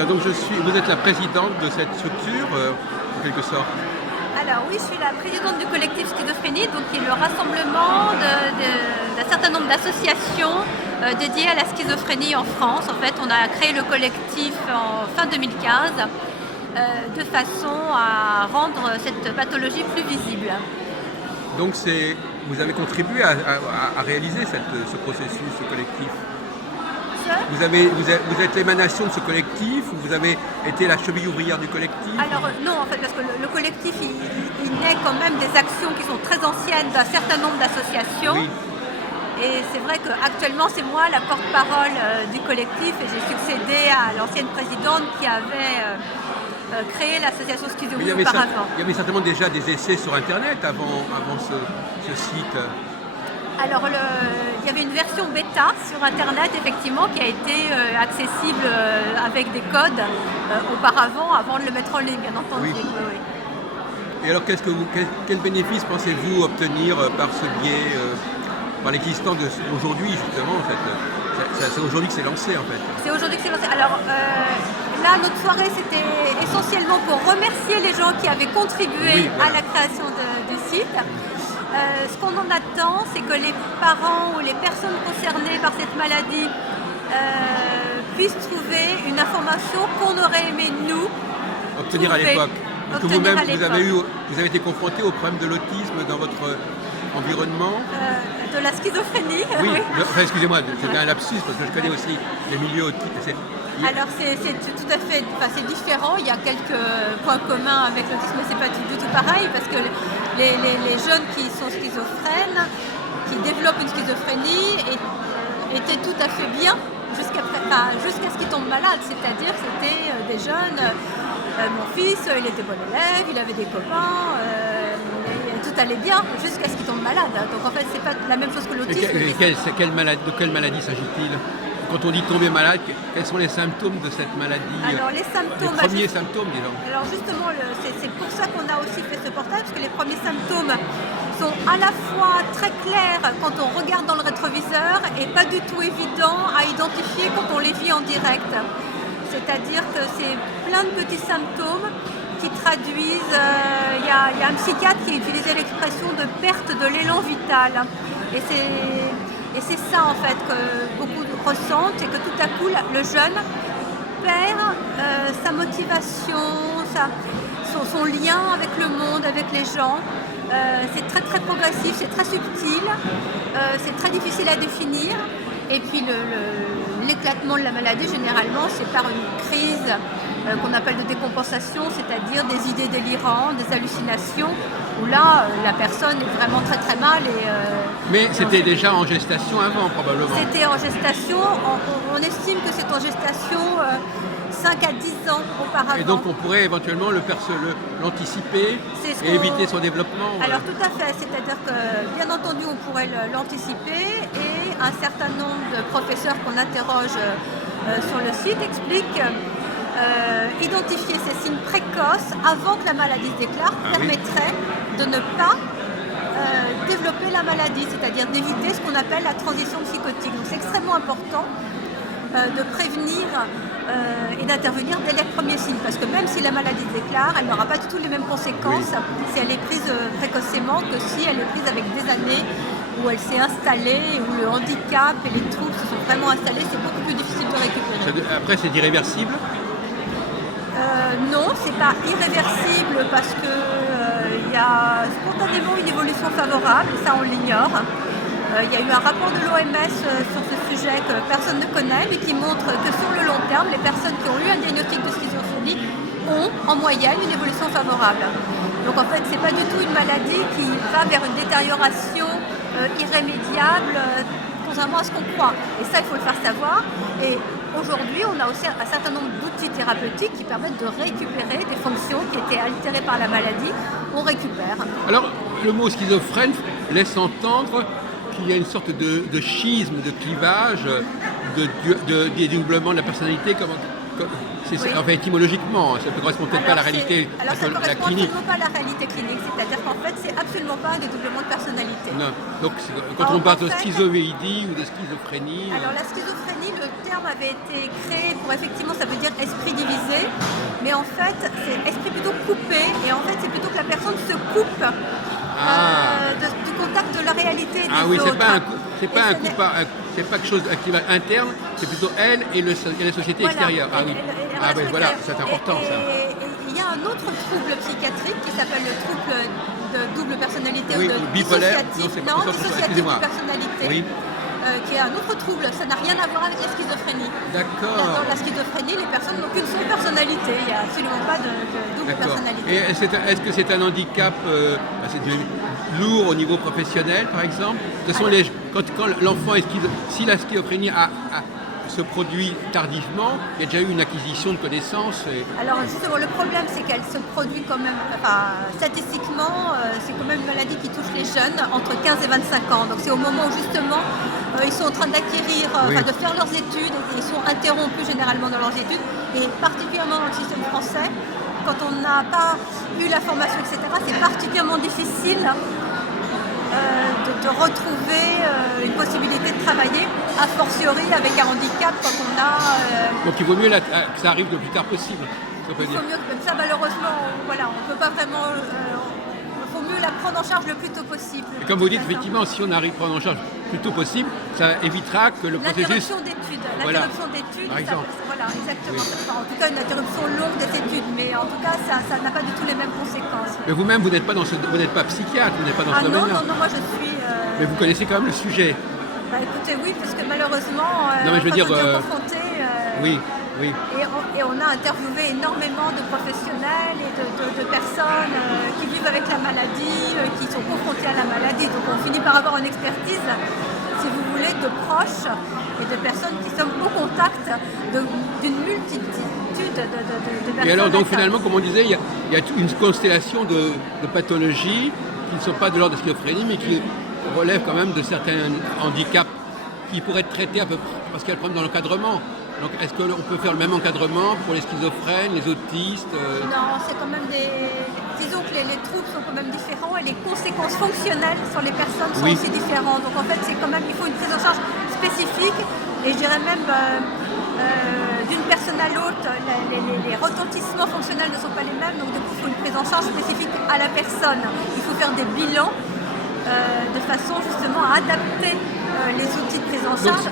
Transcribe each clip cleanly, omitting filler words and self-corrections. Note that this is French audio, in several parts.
Voilà, donc vous êtes la présidente de cette structure, en quelque sorte. Alors oui, je suis la présidente du collectif Schizophrénie, donc qui est le rassemblement d'un certain nombre d'associations dédiées à la schizophrénie en France. En fait, on a créé le collectif en fin 2015 de façon à rendre cette pathologie plus visible. Donc vous avez contribué à réaliser ce processus, ce collectif. Vous êtes l'émanation de ce collectif, ou vous avez été la cheville ouvrière du collectif? Alors non, en fait, parce que le collectif, il naît quand même des actions qui sont très anciennes d'un certain nombre d'associations. Oui. Et c'est vrai qu'actuellement, c'est moi la porte-parole du collectif, et j'ai succédé à l'ancienne présidente qui avait créé l'association Schizophrénie auparavant. Il y avait certainement déjà des essais sur Internet avant ce site. Alors, il y avait une version bêta sur Internet, effectivement, qui a été accessible avec des codes auparavant, avant de le mettre en ligne, bien entendu. Oui. Oui, oui. Et alors, quel bénéfice pensez-vous obtenir par ce biais, par l'existence d'aujourd'hui, justement, en fait? C'est aujourd'hui que c'est lancé, en fait. C'est aujourd'hui que c'est lancé. Alors, là, notre soirée, c'était essentiellement pour remercier les gens qui avaient contribué Oui, voilà. à la création du site. Ce qu'on en attend, c'est que les parents ou les personnes concernées par cette maladie puissent trouver une information qu'on aurait aimé nous Obtenir à trouver. l'époque. Parce que Obtenir à vous l'époque. avez été confronté au problème de l'autisme dans votre environnement. De la schizophrénie. Oui, oui. enfin, excusez-moi, c'était un lapsus, parce que je connais aussi les milieux autistes. Alors c'est tout à fait, c'est différent, il y a quelques points communs avec l'autisme, mais c'est pas du tout pareil, parce que les jeunes qui sont schizophrènes, qui développent une schizophrénie, étaient tout à fait bien jusqu'à ce qu'ils tombent malades, c'est-à-dire que c'était des jeunes, mon fils, il était bon élève, il avait des copains, tout allait bien jusqu'à ce qu'il tombe malade. Donc en fait, c'est pas la même chose que l'autisme. De quelle maladie s'agit-il? Quand on dit tomber malade, quels sont les symptômes de cette maladie? Alors les symptômes... Les premiers symptômes, disons. Alors justement, c'est pour ça qu'on a aussi fait ce portail, parce que les premiers symptômes sont à la fois très clairs quand on regarde dans le rétroviseur et pas du tout évidents à identifier quand on les vit en direct. C'est-à-dire que c'est plein de petits symptômes qui traduisent... Il y a un psychiatre qui a utilisé l'expression de perte de l'élan vital. Et c'est ça en fait que beaucoup ressentent, et que tout à coup le jeune perd sa motivation, son lien avec le monde, avec les gens. C'est très très progressif, c'est très subtil, c'est très difficile à définir. Et puis l'éclatement de la maladie, généralement, c'est par une crise qu'on appelle de décompensation, c'est-à-dire des idées délirantes, des hallucinations, où là, la personne est vraiment très très mal. Mais c'était déjà en gestation avant, probablement. C'était en gestation, on estime que c'est en gestation 5 à 10 ans auparavant. Et donc on pourrait éventuellement l'anticiper et éviter son développement. Alors tout à fait, c'est-à-dire que bien entendu on pourrait l'anticiper, et un certain nombre de professeurs qu'on interroge sur le site expliquent identifier ces signes précoces avant que la maladie se déclare permettrait de ne pas développer la maladie, c'est-à-dire d'éviter ce qu'on appelle la transition psychotique. Donc c'est extrêmement important de prévenir et d'intervenir dès les premiers signes, parce que même si la maladie se déclare, elle n'aura pas du tout les mêmes conséquences si elle est prise précocement que si elle est prise avec des années où elle s'est installée, où le handicap et les troubles se sont vraiment installés. C'est beaucoup plus difficile de récupérer. Après, c'est irréversible? Non, c'est pas irréversible, parce que il y a spontanément une évolution favorable, ça on l'ignore. Il y a eu un rapport de l'OMS sur ce sujet que personne ne connaît, mais qui montre que sur le long terme, les personnes qui ont eu un diagnostic de schizophrénie ont en moyenne une évolution favorable. Donc en fait, c'est pas du tout une maladie qui va vers une détérioration irrémédiable, contrairement à ce qu'on croit. Et ça, il faut le faire savoir. Et aujourd'hui, on a aussi un certain nombre d'outils thérapeutiques qui permettent de récupérer des fonctions qui étaient altérées par la maladie. On récupère. Alors, le mot schizophrène laisse entendre qu'il y a une sorte de schisme, de clivage, de dédoublement de la personnalité. Oui. Enfin, étymologiquement, ça ne correspond peut-être pas à la réalité Alors ça ne de la correspond clinique. absolument pas à la réalité clinique, c'est-à-dire qu'en fait, c'est absolument pas un dédoublement de personnalité. Non. Donc, quand En on parle de fait- schizoïdie ou de schizophrénie, Alors la schizophrénie, le terme avait été créé pour effectivement, ça veut dire esprit divisé, mais en fait c'est esprit plutôt coupé, et en fait c'est plutôt que la personne se coupe du contact de la réalité des oui, autres. c'est pas Et un ce n'est- coup c'est pas quelque chose qui va interne, c'est plutôt elle et la société Voilà. extérieure. Ah oui. Et la Ah oui, relation voilà, extérieure. c'est important ça. Et il y a un autre trouble psychiatrique qui s'appelle le trouble de double personnalité Oui, ou de ou bipolaire. dissociatif, Non, c'est pas ça, dissociatif excusez-moi. de personnalité, Oui. qui est un autre trouble. Ça n'a rien à voir avec la schizophrénie. D'accord. Dans la schizophrénie, les personnes n'ont qu'une seule personnalité. Il n'y a absolument pas de double D'accord. personnalité. Et est-ce que c'est un handicap lourd au niveau professionnel, par exemple? Ce sont quand l'enfant est si la schizophrénie se produit tardivement, il y a déjà eu une acquisition de connaissances. Alors justement, le problème, c'est qu'elle se produit quand même, statistiquement, c'est quand même une maladie qui touche les jeunes entre 15 et 25 ans. Donc c'est au moment où justement ils sont en train d'acquérir, de faire leurs études, et ils sont interrompus généralement dans leurs études, et particulièrement dans le système français, quand on n'a pas eu la formation, etc., c'est particulièrement difficile de retrouver une possibilité de travailler, a fortiori avec un handicap quand on a... Donc il vaut mieux que ça arrive le plus tard possible, si on peut Il dire. faut mieux que ça, malheureusement, voilà, on ne peut pas vraiment... Il faut mieux la prendre en charge le plus tôt possible. Et comme vous dites, effectivement, si on arrive à prendre en charge le plus tôt possible, ça évitera que le processus... L'interruption d'études. Voilà. L'interruption d'études, Par exemple. voilà, exactement. Oui. Enfin, en tout cas, une interruption longue des études, mais en tout cas, ça n'a pas du tout les mêmes conséquences. Mais vous-même, vous n'êtes pas psychiatre, vous n'êtes pas dans ce Non, domaine-là. moi je suis... Mais vous connaissez quand même le sujet. Écoutez, oui, parce que malheureusement, Non, mais je veux dire, quand on est confronté... Oui. Et on a interviewé énormément de professionnels et de personnes qui vivent avec la maladie, qui sont confrontés à la maladie. Donc on finit par avoir une expertise, si vous voulez, de proches et de personnes qui sont au contact d'une multitude de personnes. Et alors, donc atteintes. finalement, comme on disait, il y a une constellation de pathologies qui ne sont pas de l'ordre de schizophrénie, mais qui relèvent quand même de certains handicaps qui pourraient être traités à peu près, parce qu'il y a le problème dans l'encadrement. Donc, est-ce qu'on peut faire le même encadrement pour les schizophrènes, les autistes Non, c'est quand même disons que les troubles sont quand même différents et les conséquences fonctionnelles sur les personnes sont aussi différentes. Donc en fait, c'est quand même, il faut une prise en charge spécifique, et je dirais même d'une personne à l'autre, les retentissements fonctionnels ne sont pas les mêmes, donc du coup, il faut une prise en charge spécifique à la personne. Il faut faire des bilans de façon justement à adapter les outils de prise en charge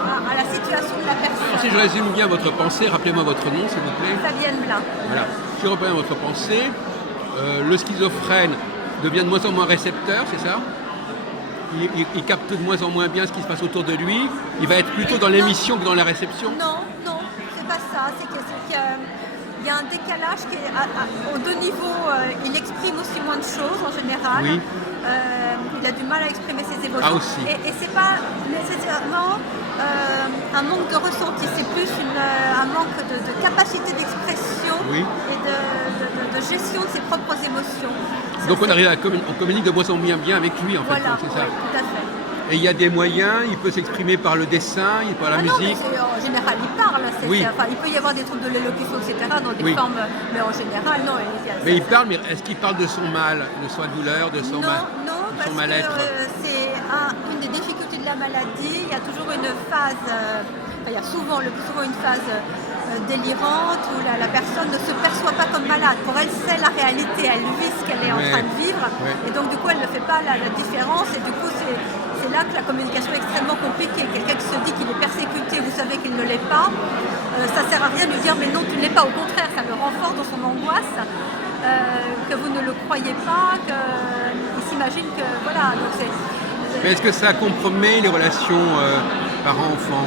à la situation de la personne. Alors, si je résume bien votre pensée, rappelez-moi votre nom, s'il vous plaît. Fabienne Blin. Voilà. Si je reprends votre pensée, le schizophrène devient de moins en moins récepteur, c'est ça? Il capte de moins en moins bien ce qui se passe autour de lui. Il va être plutôt dans l'émission que dans la réception. Non, c'est pas ça. C'est qu'il y a un décalage qui est aux deux niveaux. Il exprime aussi moins de choses en général. Oui. Il a du mal à exprimer ses émotions. Ah, aussi. Et c'est pas nécessairement un manque de ressenti, c'est plus un manque de capacité d'expression Oui. et de gestion de ses propres émotions. Donc on communique de moins en moins bien avec lui, en fait, Voilà, c'est ça. oui, tout à fait. Et il y a des moyens, il peut s'exprimer par le dessin, par la Non, mais musique. en général, il parle. Oui. Il peut y avoir des troubles de l'élocution, etc., dans des formes, mais en général, non. Mais il parle, mais est-ce qu'il parle de son mal, de sa douleur, de son parce mal-être? que c'est une des difficultés de la maladie. Il y a toujours une phase, il y a le plus souvent une phase délirante où la personne ne se perçoit pas comme malade. Pour elle, c'est la réalité, elle vit ce qu'elle est en train de vivre, et donc du coup, elle ne fait pas la différence, et du coup, c'est là que la communication est extrêmement compliquée. Quelqu'un qui se dit qu'il est persécuté, vous savez qu'il ne l'est pas, ça sert à rien de lui dire mais non, tu ne l'es pas. Au contraire, ça le renforce dans son angoisse, que vous ne le croyez pas, qu'il s'imagine que voilà. Donc Mais est-ce que ça compromet les relations parents-enfants?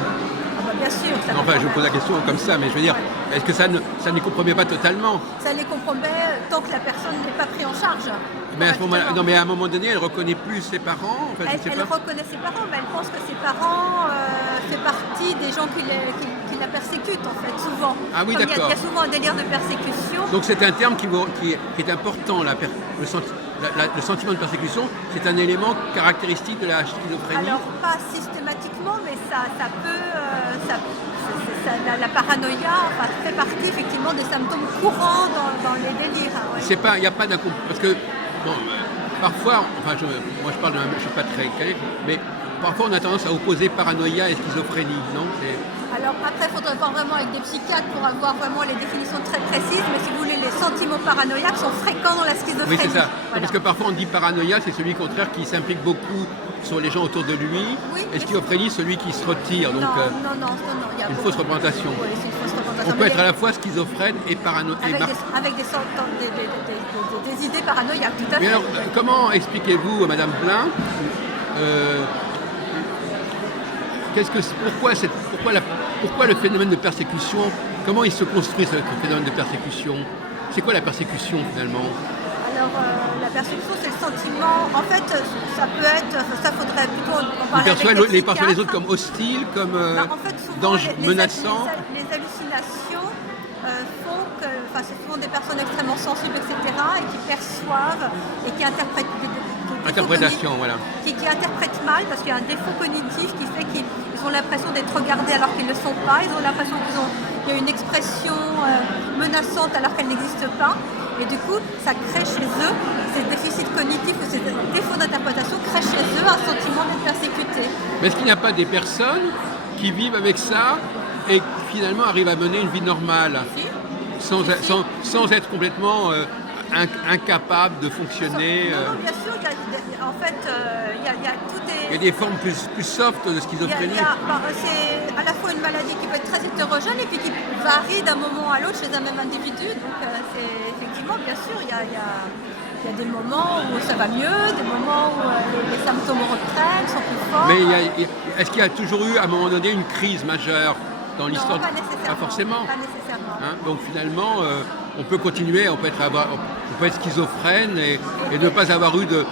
Bien sûr. Ça enfin, je vous pose la question comme ça, mais je veux dire, est-ce que ça ne les compromet pas totalement? Ça les compromet tant que la personne n'est pas prise en charge. Mais à ce moment-là, non, mais à un moment donné, elle ne reconnaît plus ses parents. Enfin, elle reconnaît ses parents, mais elle pense que ses parents fait partie des gens qui la persécutent, en fait, souvent. Ah oui, d'accord. Il y a souvent un délire de persécution. Donc c'est un terme qui est important, le sentiment de persécution, c'est un élément caractéristique de la schizophrénie. Alors, pas systématiquement, mais ça peut... la paranoïa fait partie effectivement des symptômes courants dans les délires. Ouais. Il n'y a pas parce que bon, parfois, moi je parle je ne suis pas très calé, mais parfois on a tendance à opposer paranoïa et schizophrénie, non? Alors après, il faudrait voir vraiment avec des psychiatres pour avoir vraiment les définitions très précises, mais si vous voulez, les sentiments paranoïaques sont fréquents dans la schizophrénie. Oui, c'est ça. Voilà. Parce que parfois on dit paranoïa, c'est celui contraire qui s'implique beaucoup sur les gens autour de lui, oui, et schizophrénie, celui qui se retire. Donc, non, il y a une fausse représentation. Oui, c'est une fausse représentation. On peut être à la fois schizophrène et paranoïaque. Avec des idées paranoïaques, tout à fait. Mais alors, comment expliquez-vous, Madame Blin, pourquoi le phénomène de persécution, comment il se construit ce phénomène de persécution? C'est quoi la persécution finalement? Alors la persécution, c'est le sentiment, en fait ça peut être, ça faudrait plutôt en parler avec les perçoit les autres comme hostiles, comme en fait, souvent, menaçants. Les hallucinations font que, c'est souvent des personnes extrêmement sensibles, etc., et qui perçoivent et qui interprètent qui interprètent mal parce qu'il y a un défaut cognitif qui fait qu'ils ont l'impression d'être regardés alors qu'ils ne le sont pas, ils ont l'impression qu'il y a une expression menaçante alors qu'elle n'existe pas, et du coup ça crée chez eux, ces déficits cognitifs ou ces défauts d'interprétation créent chez eux un sentiment d'être persécuté. Mais est-ce qu'il n'y a pas des personnes qui vivent avec ça et qui finalement arrivent à mener une vie normale, sans être complètement incapable de fonctionner? Non, bien sûr, il y a tout des... Il y a des formes plus soft de schizophrénie. C'est à la fois une maladie qui peut être très hétérogène et puis qui varie d'un moment à l'autre chez un même individu. Donc effectivement, bien sûr, il y a des moments où ça va mieux, des moments où les symptômes reprennent, sont plus forts. Mais est-ce qu'il y a toujours eu à un moment donné une crise majeure dans l'histoire? Non, pas nécessairement. Pas forcément. Pas nécessairement. Donc finalement, on peut continuer, on peut être schizophrène et ne pas avoir eu de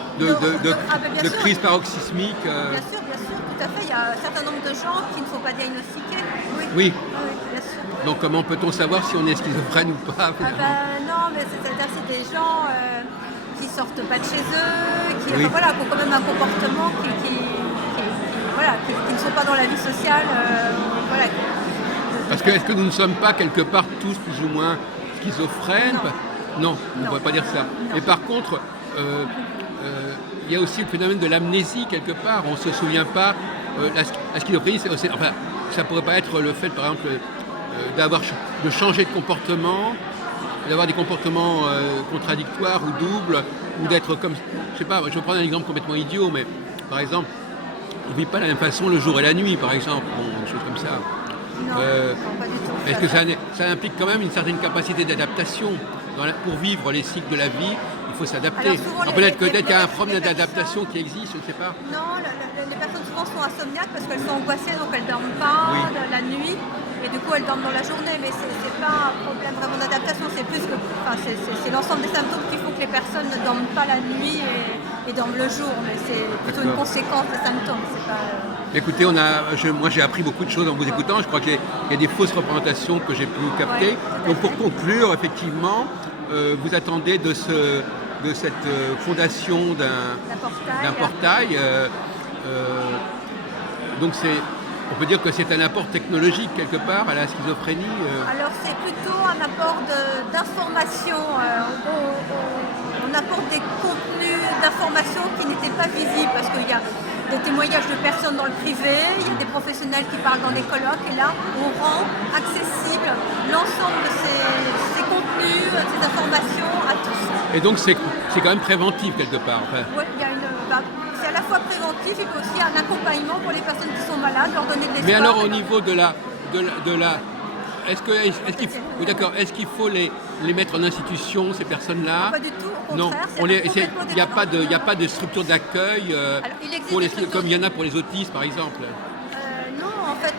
crise paroxysmique. Bien sûr, tout à fait. Il y a un certain nombre de gens qui ne sont pas diagnostiqués. Oui. Bien sûr. Donc comment peut-on savoir si on est schizophrène ou pas? Non, mais c'est des gens qui sortent pas de chez eux, qui ont quand même un comportement qui ne sont pas dans la vie sociale. Parce que est-ce que nous ne sommes pas quelque part tous plus ou moins schizophrènes? Non, on ne pourrait pas dire ça. Mais par contre, il y a aussi le phénomène de l'amnésie quelque part. On ne se souvient pas. La schizophrénie, ça pourrait pas être le fait, par exemple, de changer de comportement, d'avoir des comportements contradictoires ou doubles, ou d'être comme, je sais pas, je vais prendre un exemple complètement idiot, mais par exemple, on ne vit pas de la même façon le jour et la nuit, par exemple, des choses comme ça. Non, pas du tout. Est-ce que ça implique quand même une certaine capacité d'adaptation pour vivre les cycles de la vie? Il faut s'adapter. Peut-être qu'il y a un problème d'adaptation qui existe, je ne sais pas. Non, les personnes souvent sont insomniaques parce qu'elles sont angoissées, donc elles ne dorment pas la nuit. Et du coup, elles dorment dans la journée, mais c'est pas un problème vraiment d'adaptation. C'est plus que, c'est l'ensemble des symptômes qui font que les personnes ne dorment pas la nuit et dorment le jour. Mais c'est plutôt une conséquence des symptômes. C'est pas, Écoutez, moi j'ai appris beaucoup de choses en vous écoutant. Je crois qu'il y a des fausses représentations que j'ai pu capter. Donc pour conclure, effectivement, vous attendez de cette fondation d'un portail. Donc on peut dire que c'est un apport technologique quelque part à la schizophrénie. Alors c'est plutôt un apport d'information. On apporte des contenus d'information qui n'étaient pas visibles parce qu'il y a des témoignages de personnes dans le privé, il y a des professionnels qui parlent dans des colloques, et là on rend accessible l'ensemble de ces contenus, ces informations à tous. Et donc c'est quand même préventif quelque part. Oui, c'est à la fois préventif et aussi un accompagnement pour les personnes qui sont malades, leur donner de l'espoir. Mais alors au niveau de la est-ce qu'il faut les mettre en institution, ces personnes-là? Pas du tout, au contraire. Non, il n'y a pas de structure d'accueil comme il y en a pour les autistes par exemple. Non, en fait,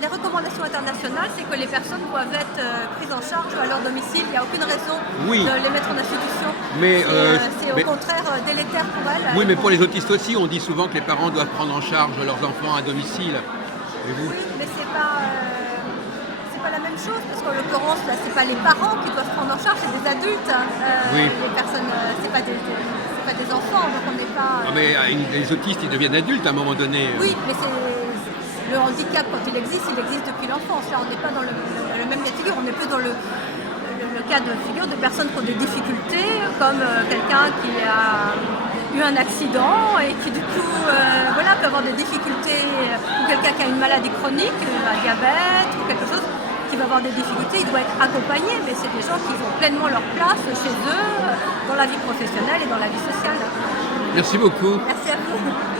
les recommandations internationales, c'est que les personnes doivent être prises en charge à leur domicile. Il n'y a aucune raison de les mettre en institution. C'est au contraire délétère pour elles. Oui, mais pour les autistes aussi, on dit souvent que les parents doivent prendre en charge leurs enfants à domicile. Et vous? Oui, mais c'est pas la même chose, parce qu'en l'occurrence, là, c'est pas les parents qui doivent prendre en charge, c'est des adultes. Les personnes, c'est pas des enfants, donc on n'est pas... mais les autistes, ils deviennent adultes à un moment donné. Oui, mais le handicap, quand il existe depuis l'enfance. Là, on n'est pas dans le même cas de figure, on est plus dans le cas de figure de personnes qui ont des difficultés, comme quelqu'un qui a eu un accident et qui du coup peut avoir des difficultés, ou quelqu'un qui a une maladie chronique, un diabète ou quelque chose, qui va avoir des difficultés, il doit être accompagné, mais c'est des gens qui ont pleinement leur place chez eux, dans la vie professionnelle et dans la vie sociale. Merci beaucoup. Merci à vous.